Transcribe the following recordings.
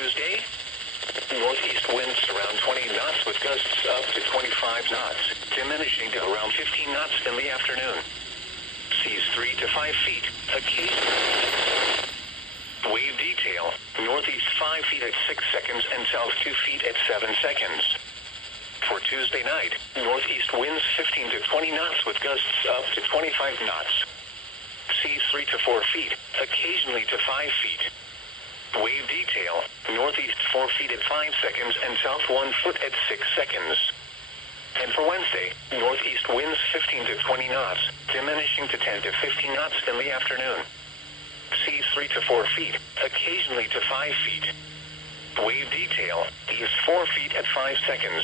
Tuesday, northeast winds around 20 knots with gusts up to 25 knots, diminishing to around 15 knots in the afternoon. Seas 3 to 5 feet, occasionally. Wave detail, northeast 5 feet at 6 seconds and south 2 feet at 7 seconds. For Tuesday night, northeast winds 15 to 20 knots with gusts up to 25 knots. Seas 3 to 4 feet, occasionally to 5 feet. Wave detail, northeast 4 feet at 5 seconds and south 1 foot at 6 seconds. And for Wednesday, northeast winds 15 to 20 knots, diminishing to 10 to 15 knots in the afternoon. Seas 3 to 4 feet, occasionally to 5 feet. Wave detail, east 4 feet at 5 seconds.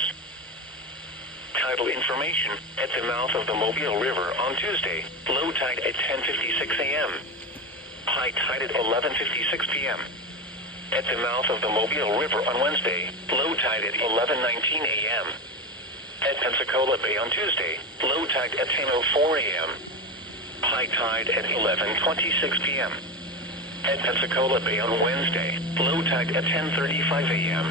Tidal information, at the mouth of the Mobile River on Tuesday, low tide at 10:56 a.m. High tide at 11:56 p.m. At the mouth of the Mobile River on Wednesday, low tide at 11:19 a.m. At Pensacola Bay on Tuesday, low tide at 10:04 a.m. High tide at 11:26 p.m. At Pensacola Bay on Wednesday, low tide at 10:35 a.m.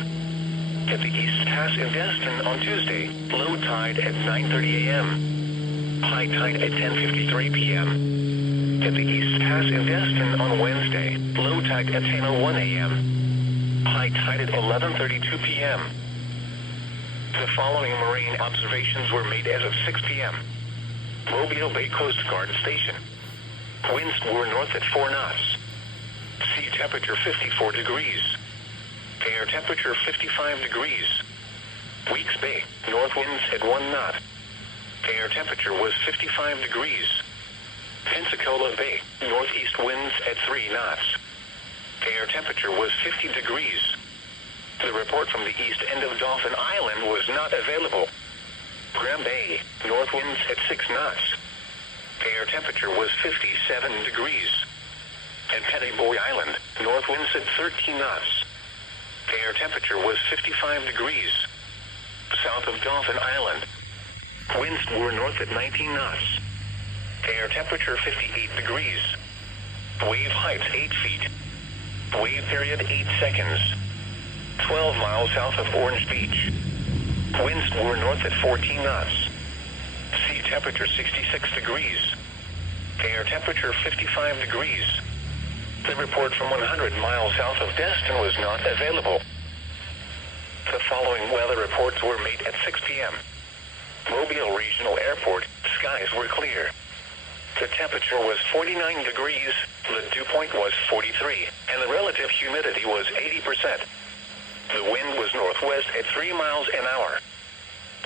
At the East Pass in Destin on Tuesday, low tide at 9:30 a.m. High tide at 10:53 p.m. At the East Pass in Destin on Wednesday, low tide at 10:01 a.m. High tide at 11:32 p.m. The following marine observations were made as of 6 p.m. Mobile Bay Coast Guard Station. Winds were north at 4 knots. Sea temperature 54 degrees. Air temperature 55 degrees. Weeks Bay, north winds at 1 knot. Air temperature was 55 degrees. Pensacola Bay, northeast winds at 3 knots. Air temperature was 50 degrees. The report from the east end of Dauphin Island was not available. Graham Bay, north winds at 6 knots. Air temperature was 57 degrees. And Pensacola Island, north winds at 13 knots. Air temperature was 55 degrees. South of Dauphin Island, winds were north at 19 knots. Air temperature 58 degrees. Wave height 8 feet. Wave period 8 seconds. 12 miles south of Orange Beach. Winds were north at 14 knots. Sea temperature 66 degrees. Air temperature 55 degrees. The report from 100 miles south of Destin was not available. The following weather reports were made at 6 p.m. Mobile Regional Airport, skies were clear. The temperature was 49 degrees, the dew point was 43, and the relative humidity was 80%. The wind was northwest at 3 miles an hour.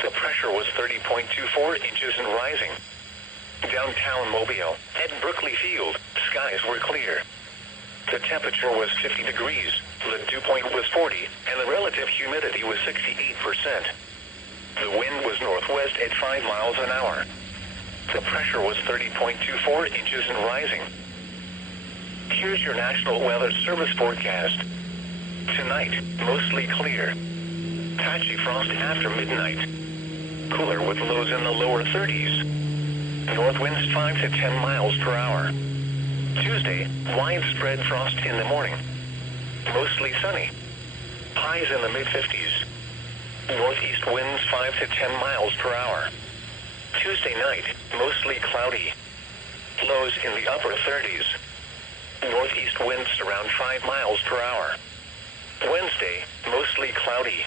The pressure was 30.24 inches and rising. Downtown Mobile, at Brookley Field, skies were clear. The temperature was 50 degrees, the dew point was 40, and the relative humidity was 68%. The wind was northwest at 5 miles an hour. The pressure was 30.24 inches and rising. Here's your National Weather Service forecast. Tonight, mostly clear. Patchy frost after midnight. Cooler with lows in the lower 30s. North winds 5 to 10 miles per hour. Tuesday, widespread frost in the morning. Mostly sunny. Highs in the mid-50s. Northeast winds 5 to 10 miles per hour. Tuesday night, mostly cloudy. Lows in the upper 30s. Northeast winds around 5 miles per hour. Wednesday, mostly cloudy.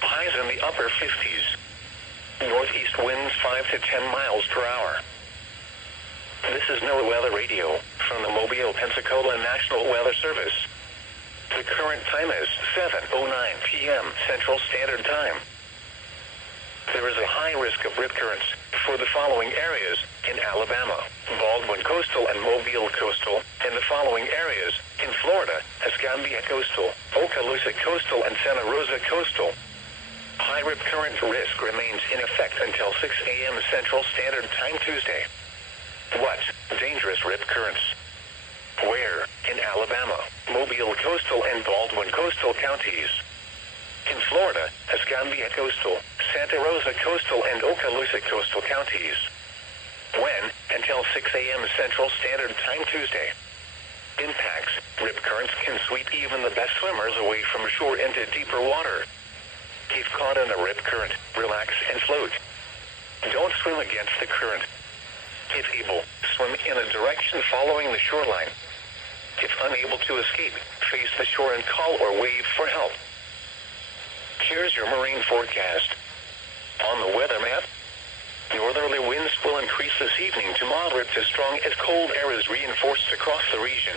Highs in the upper 50s. Northeast winds 5 to 10 miles per hour. This is NOAA Weather Radio from the Mobile, Pensacola National Weather Service. The current time is 7:09 p.m. Central Standard Time. There is a high risk of rip currents for the following areas in Alabama, Baldwin Coastal and Mobile Coastal, and the following areas in Florida, Escambia Coastal, Okaloosa Coastal, and Santa Rosa Coastal. High rip current risk remains in effect until 6 a.m. Central Standard Time Tuesday. What? Dangerous rip currents. Where? In Alabama, Mobile Coastal and Baldwin Coastal counties. In Florida, Escambia Coastal, Santa Rosa Coastal, and Okaloosa Coastal counties. When? Until 6 a.m. Central Standard Time Tuesday. Impacts, Rip currents can sweep even the best swimmers away from shore into deeper water. If caught in a rip current, relax and float. Don't swim against the current. If able, swim in a direction following the shoreline. If unable to escape, face the shore and call or wave for help. Here's your marine forecast. On the weather map, northerly winds will increase this evening to moderate to strong as cold air is reinforced across the region.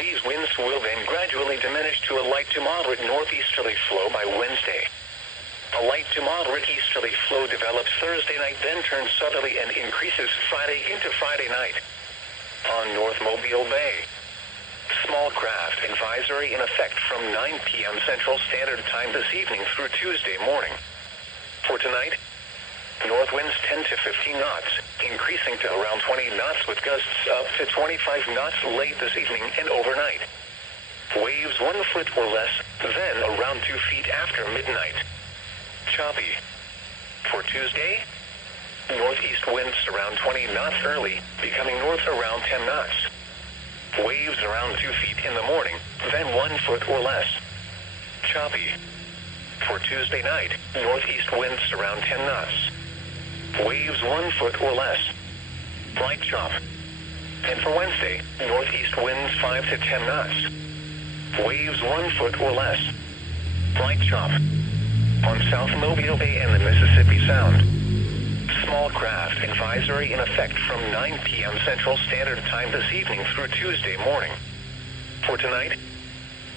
These winds will then gradually diminish to a light to moderate northeasterly flow by Wednesday. A light to moderate easterly flow develops Thursday night, then turns southerly and increases Friday into Friday night. On North Mobile Bay, small craft advisory in effect from 9 p.m. Central Standard Time this evening through Tuesday morning. For tonight, north winds 10 to 15 knots, increasing to around 20 knots with gusts up to 25 knots late this evening and overnight. Waves 1 foot or less, then around 2 feet after midnight. Choppy. For Tuesday, northeast winds around 20 knots early, becoming north around 10 knots. Waves around 2 feet in the morning, then 1 foot or less. Choppy. For Tuesday night, northeast winds around 10 knots. Waves 1 foot or less. Light chop. And for Wednesday, northeast winds 5 to 10 knots. Waves 1 foot or less. Light chop. On South Mobile Bay and the Mississippi Sound. Small craft advisory in effect from 9 p.m. Central Standard Time this evening through Tuesday morning. For tonight,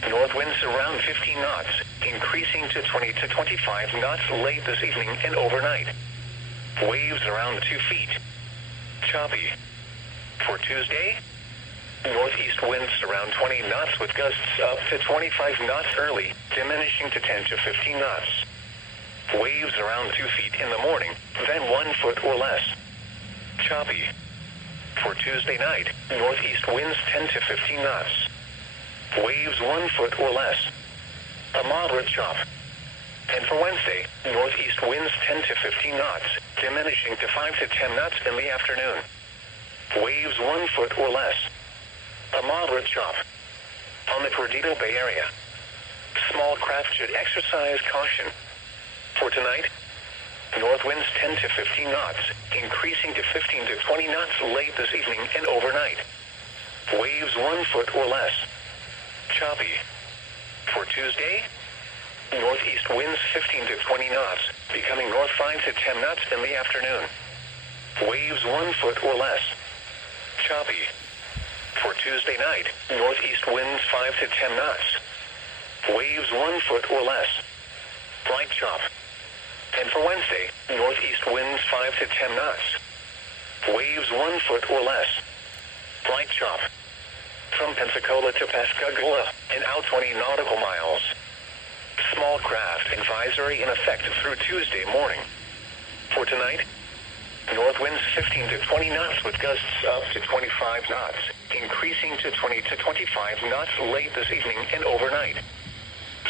north winds around 15 knots, increasing to 20 to 25 knots late this evening and overnight. Waves around 2 feet. Choppy. For Tuesday, northeast winds around 20 knots with gusts up to 25 knots early, diminishing to 10 to 15 knots. Waves around 2 feet in the morning, then 1 foot or less. Choppy. For Tuesday night, northeast winds 10 to 15 knots. Waves 1 foot or less. A moderate chop. And for Wednesday, northeast winds 10 to 15 knots, diminishing to 5 to 10 knots in the afternoon. Waves 1 foot or less. A moderate chop. On the Perdido Bay Area, small craft should exercise caution. For tonight, north winds 10 to 15 knots, increasing to 15 to 20 knots late this evening and overnight. Waves 1 foot or less. Choppy. For Tuesday, northeast winds 15 to 20 knots, becoming north 5 to 10 knots in the afternoon. Waves 1 foot or less. Choppy. For Tuesday night, northeast winds 5 to 10 knots. Waves 1 foot or less. Light chop. And for Wednesday, northeast winds 5 to 10 knots. Waves 1 foot or less. Light chop. From Pensacola to Pascagoula and out 20 nautical miles. Small craft advisory in effect through Tuesday morning. For tonight, north winds 15 to 20 knots with gusts up to 25 knots, increasing to 20 to 25 knots late this evening and overnight.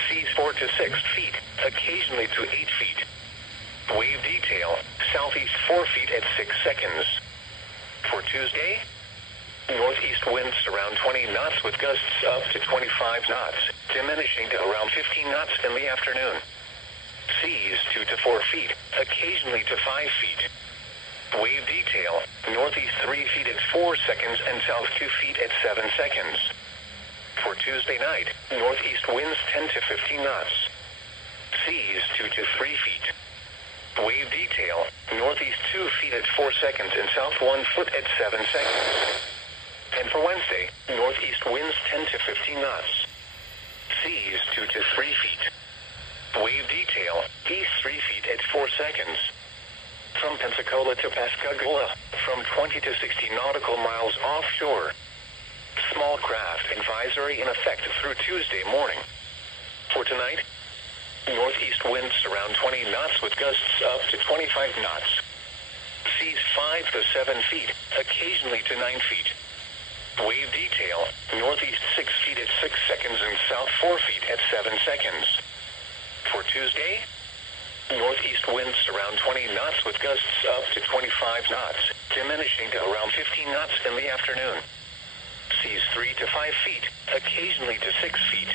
Seas 4 to 6 feet, occasionally to 8 feet. Wave detail, southeast 4 feet at 6 seconds. For Tuesday, northeast winds around 20 knots with gusts up to 25 knots, diminishing to around 15 knots in the afternoon. Seas 2 to 4 feet, occasionally to 5 feet. Wave detail, northeast 3 feet at 4 seconds and south 2 feet at 7 seconds. For Tuesday night, northeast winds 10 to 15 knots. Seas 2 to 3 feet. Wave detail, northeast 2 feet at 4 seconds and south 1 foot at 7 seconds. And for Wednesday, northeast winds 10 to 15 knots. Seas 2 to 3 feet. Wave detail, east 3 feet at 4 seconds. From Pensacola to Pascagoula, from 20 to 60 nautical miles offshore. Small craft advisory in effect through Tuesday morning. For tonight, northeast winds around 20 knots with gusts up to 25 knots. Seas 5 to 7 feet, occasionally to 9 feet. Wave detail, northeast 6 feet at 6 seconds and south 4 feet at 7 seconds. For Tuesday, northeast winds around 20 knots with gusts up to 25 knots, diminishing to around 15 knots in the afternoon. Seas 3 to 5 feet, occasionally to 6 feet.